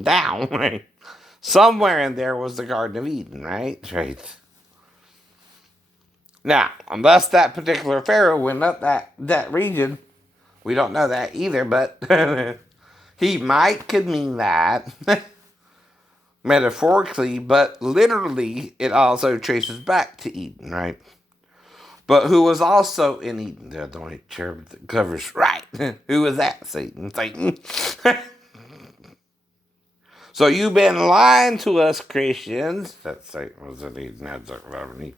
down, right? Somewhere in there was the Garden of Eden, right? Right. Now, unless that particular Pharaoh went up that region, we don't know that either, but he might could mean that metaphorically, but literally it also traces back to Eden, right? But who was also in Eden? The white cherub that covers, right? Who was that? Satan. Satan. So you've been lying to us Christians that Satan was in Eden.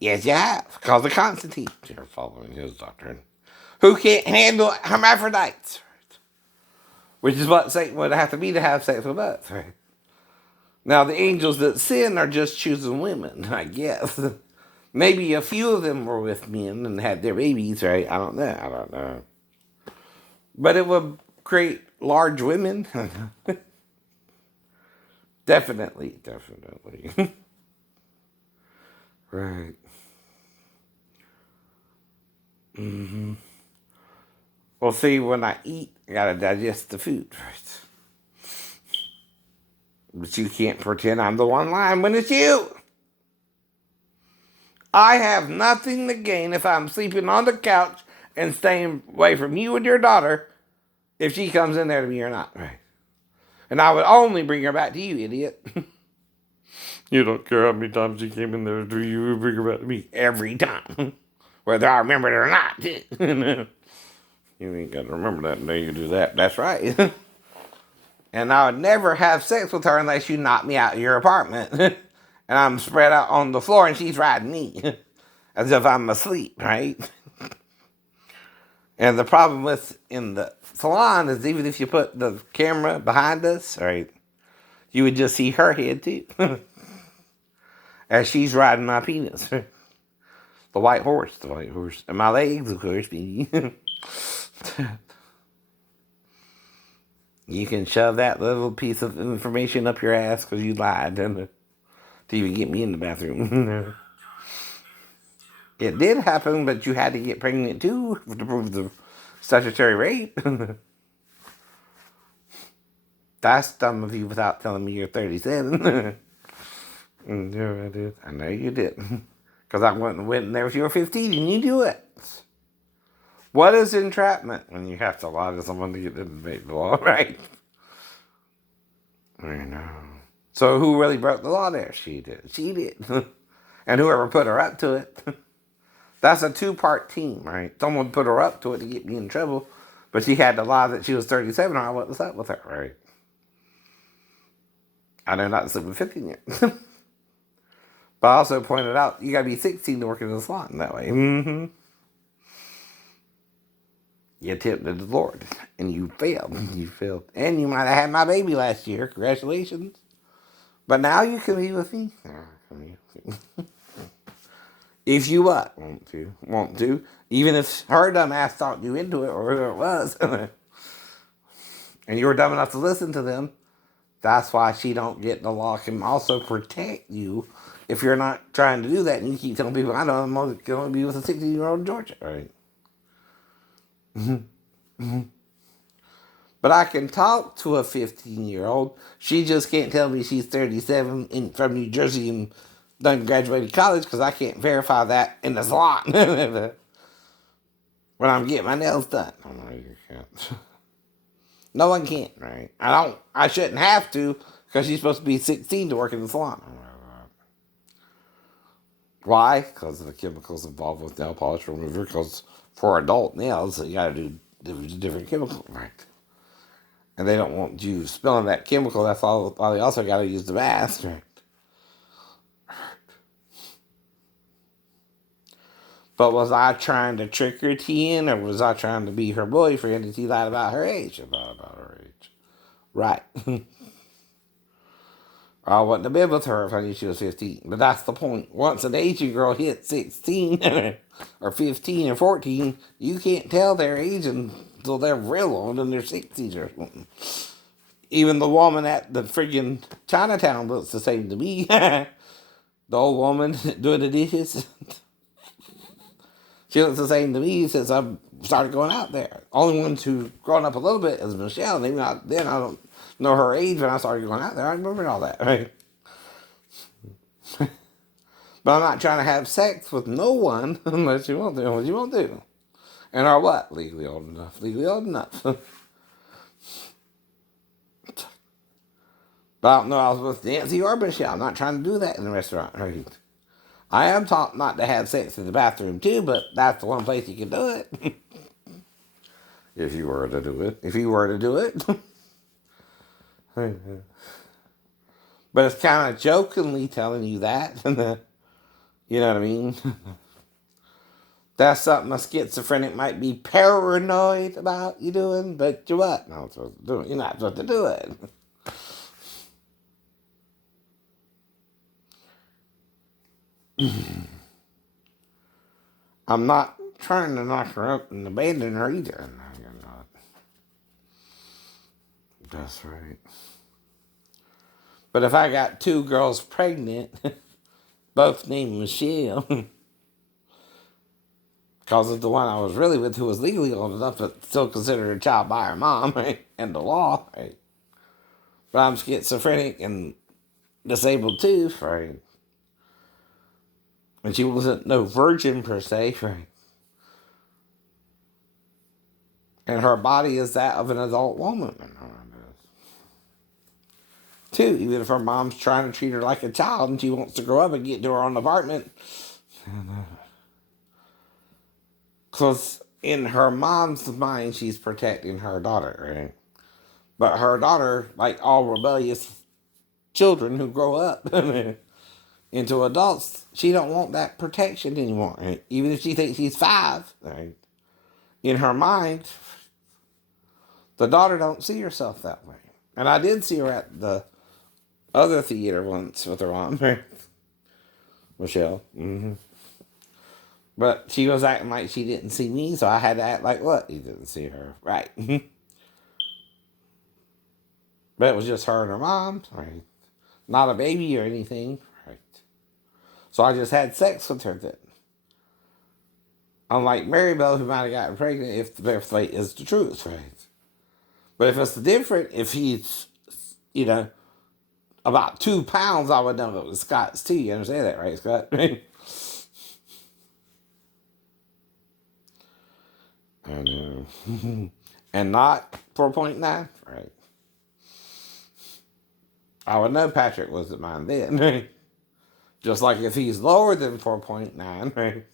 Yes, you have. Because of Constantine. You're following his doctrine. Who can't handle hermaphrodites? Which is what Satan would have to be to have sex with us, right? Now, the angels that sin are just choosing women, I guess. Maybe a few of them were with men and had their babies, right? I don't know. But it would create large women. Definitely. Right. Mm-hmm. Well, see, when I eat, I gotta digest the food, right? But you can't pretend I'm the one lying when it's you. I have nothing to gain if I'm sleeping on the couch and staying away from you and your daughter if she comes in there to me or not, right? And I would only bring her back to you, idiot. You don't care how many times she came in there, do you bring her back to me? Every time. Whether I remember it or not. You ain't got to remember that until you do that. That's right. And I would never have sex with her unless you knock me out of your apartment. And I'm spread out on the floor and she's riding me. As if I'm asleep, right? And the problem with in the salon is even if you put the camera behind us, right, you would just see her head too. As she's riding my penis. The white horse. And my legs, of course, baby. You can shove that little piece of information up your ass because you lied to even get me in the bathroom. It did happen, but you had to get pregnant too to prove the statutory rape. That's dumb of you without telling me you're 37. Yeah, I did. I know you did. Because I went in there if you were 15 and you do it. What is entrapment? When you have to lie to someone to get them to make the law, right? I know. So who really broke the law there? She did. And whoever put her up to it. That's a two-part team, right? Someone put her up to it to get me in trouble, but she had to lie that she was 37 or I wouldn't slept with her, right? I know not to sleep with 15 yet. But I also pointed out, you gotta be 16 to work in the salon that way. Mm-hmm. You tempted the Lord, and you failed. You failed. And you might have had my baby last year. Congratulations. But now you can be with me. If you what? Want to. Even if her dumb ass talked you into it, or whoever it was, and you were dumb enough to listen to them, that's why she don't get the law can also protect you if you're not trying to do that and you keep telling people, I know I'm only going to be with a 16-year-old in Georgia. Right. But I can talk to a 15-year-old. She just can't tell me she's 37 from New Jersey and done graduated college because I can't verify that in the salon when I'm getting my nails done. Oh, no, you can't. No one can, right? I shouldn't have to because she's supposed to be 16 to work in the salon. Why? Because of the chemicals involved with nail polish remover. Because for adult nails, you got to do different chemical, right? And they don't want you spilling that chemical. That's all. They also got to use the mask, right? But was I trying to trick her, Tien, or was I trying to be her boyfriend and she lied about her age? About her age. Right. I wouldn't have been with her if I knew she was 15. But that's the point. Once an Asian girl hits 16 or 15 or 14, you can't tell their age until they're real old in their 60s or something. Even the woman at the friggin' Chinatown looks the same to me. The old woman doing the dishes. She looks the same to me since I started going out there. Only ones who grown up a little bit is Michelle. Maybe not then. I don't know her age when I started going out there. I remember all that, right? But I'm not trying to have sex with no one unless you want to. What you want to do? And are what? Legally old enough. Legally old enough. But I don't know. I was with Nancy or Michelle. I'm not trying to do that in the restaurant, right? I am taught not to have sex in the bathroom too, but that's the one place you can do it. If you were to do it. If you were to do it. But it's kind of jokingly telling you that. You know what I mean? That's something a schizophrenic might be paranoid about you doing, but you're what? Not supposed to do it. You're not supposed to do it. I'm not trying to knock her up and abandon her either. No, you're not. That's right. But if I got two girls pregnant, both named Michelle, because of the one I was really with who was legally old enough but still considered a child by her mom, right? And the law, right? But I'm schizophrenic and disabled too, right? And she wasn't no virgin per se, right? And her body is that of an adult woman. Too, even if her mom's trying to treat her like a child and she wants to grow up and get to her own apartment. Because in her mom's mind, she's protecting her daughter, right? But her daughter, like all rebellious children who grow up into adults, she don't want that protection anymore. Right? Even if she thinks she's 5, right? In her mind, the daughter don't see herself that way. And I did see her at the other theater once with her mom, right? Michelle. Mm-hmm. But she was acting like she didn't see me, so I had to act like what? You didn't see her. Right. But it was just her and her mom, right? Not a baby or anything, right? So I just had sex with her then. Unlike Maribel, who might have gotten pregnant if the birth weight is the truth, right? But if it's different, if he's, you know, about 2 pounds, I would know it was Scott's too. You understand that, right, Scott? I know. And not 4.9, right? I would know Patrick wasn't mine then, right? Just like if he's lower than 4.9, right?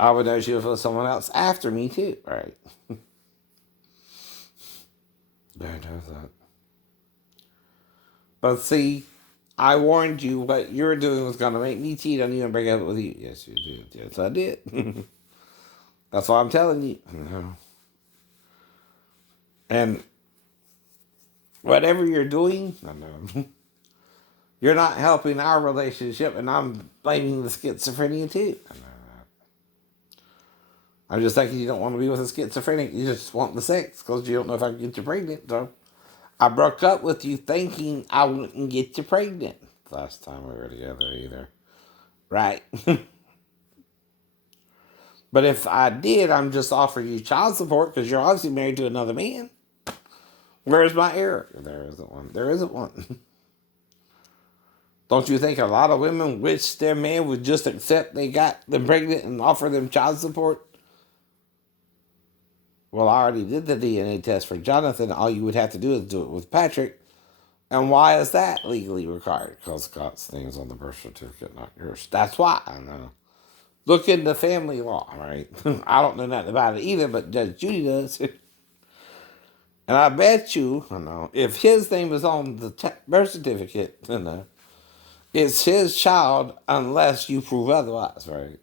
I would know she was with someone else after me too, right? I know that. But see, I warned you what you were doing was going to make me cheat on you and break up with you. Yes, you did. Yes, I did. That's why I'm telling you. And whatever you're doing, I know. You're not helping our relationship, and I'm blaming the schizophrenia too. I know that. I'm just thinking you don't want to be with a schizophrenic. You just want the sex because you don't know if I can get you pregnant. So I broke up with you thinking I wouldn't get you pregnant last time we were together either. Right. But if I did, I'm just offering you child support because you're obviously married to another man. Where's my error? There isn't one. There isn't one. Don't you think a lot of women wish their man would just accept they got them pregnant and offer them child support? Well, I already did the DNA test for Jonathan. All you would have to do is do it with Patrick. And why is that legally required? Because Scott's name's on the birth certificate, not yours. That's why. I know. Look into family law, right? I don't know nothing about it either, but Judge Judy does. And I bet you, I know, if his name is on the birth certificate, you know, it's his child unless you prove otherwise, right?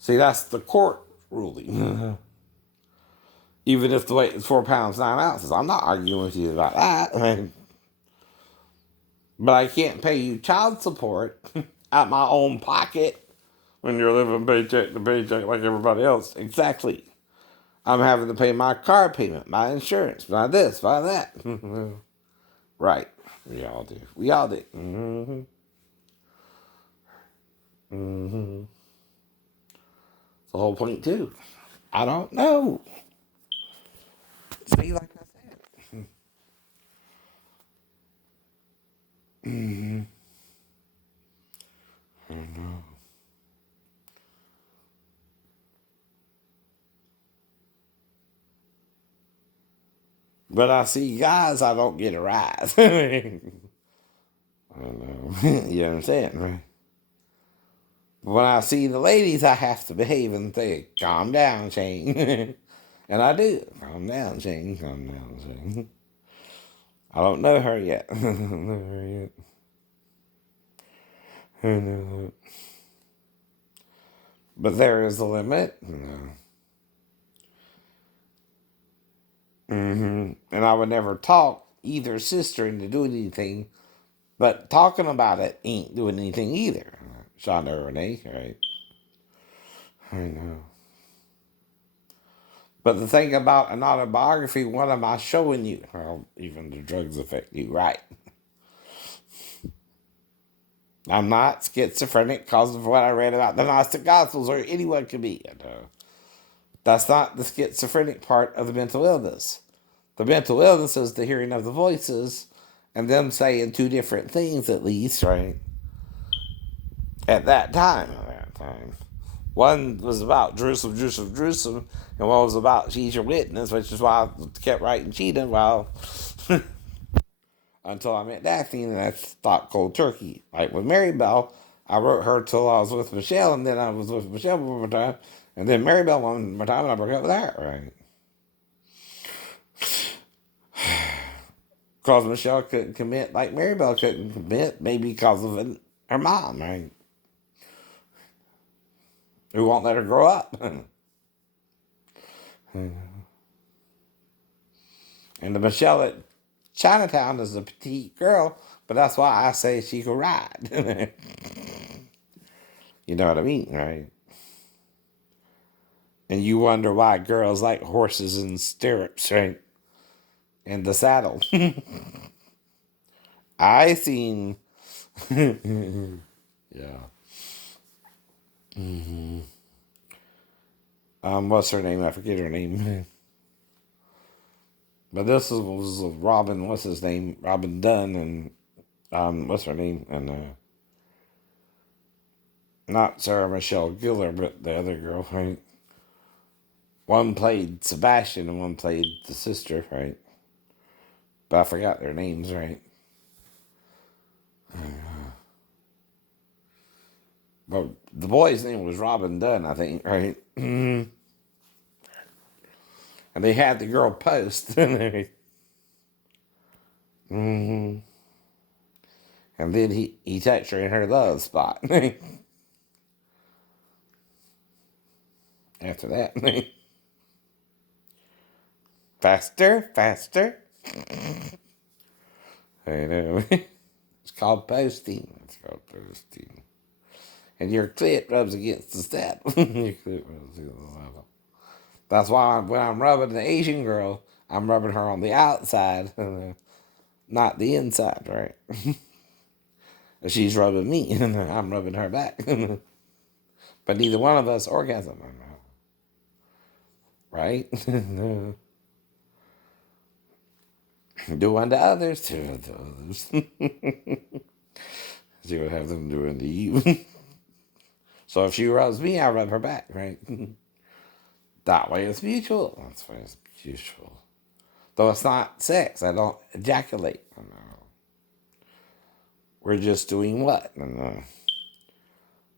See, that's the court ruling. Even if the weight is 4 pounds 9 ounces, I'm not arguing with you about that. I mean, but I can't pay you child support out my own pocket when you're living paycheck to paycheck like everybody else. Exactly. I'm having to pay my car payment, my insurance, my this, my that. Right. We all do. We all do. Mm-hmm. Mm-hmm. The whole point too. I don't know. See, like I said, But I see guys, I don't get a rise. I don't know. You know what I'm saying, right? But when I see the ladies, I have to behave and say, calm down, Shane. And I do. Calm down, Shane. Calm down, Shane. I don't know her yet. I don't know her yet. I know. But there is a limit. And I would never talk either sister into doing anything, but talking about it ain't doing anything either. Shonda or Renee, right? I know. But the thing about an autobiography, what am I showing you? Well, even the drugs affect you, right? I'm not schizophrenic because of what I read about the Gnostic Gospels, or anyone could be. That's not the schizophrenic part of the mental illness. The mental illness is the hearing of the voices and them saying two different things at least, right? At that time. One was about Jerusalem, Jerusalem, Jerusalem, and one was about she's your witness, which is why I kept writing cheating while until I met Daphne, and that's thought cold turkey. Like with Mary Bell, I wrote her till I was with Michelle, and then I was with Michelle one more time, and then Mary Bell one more time, and I broke up with her, right? Because Michelle couldn't commit like Mary Bell couldn't commit, maybe because of her mom, right? Who won't let her grow up. And the Michelle at Chinatown is a petite girl, but that's why I say she could ride. You know what I mean, right? And you wonder why girls like horses and stirrups, right? And the saddle. I seen, yeah. What's her name? I forget her name. But this was Robin. What's his name? Robin Dunn and what's her name? And not Sarah Michelle Gellar, but the other girl, right? One played Sebastian and one played the sister, right? But I forgot their names, right? But the boy's name was Robin Dunn, I think, right? And they had the girl post. And then he touched her in her love spot. After that. Faster, faster. I know. It's called posting. It's called posting. And your clit rubs against the saddle. Your clit rubs against the saddle. That's why when I'm rubbing the Asian girl, I'm rubbing her on the outside, not the inside, right? She's rubbing me, and I'm rubbing her back. But neither one of us orgasm, right? Do unto others, do unto others. She would have them do unto you. So if she rubs me, I rub her back, right? That way it's mutual. That's why it's mutual. Though it's not sex, I don't ejaculate. We're just doing what?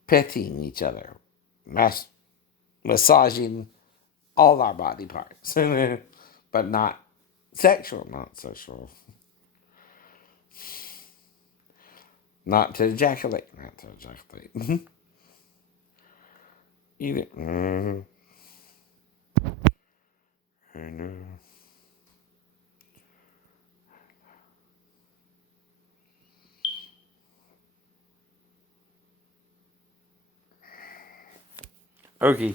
Petting each other, massaging all our body parts, but not sexual, not sexual. Not to ejaculate, not to ejaculate. Eat it. I know. Okay.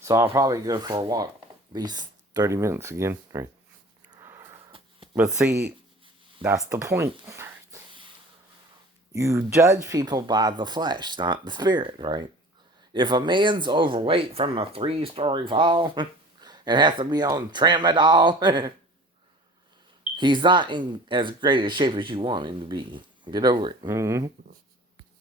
So I'll probably go for a walk, at least 30 minutes again. Right. But see, that's the point. You judge people by the flesh, not the spirit, right? If a man's overweight from a 3-story fall and has to be on tramadol, he's not in as great a shape as you want him to be. Get over it.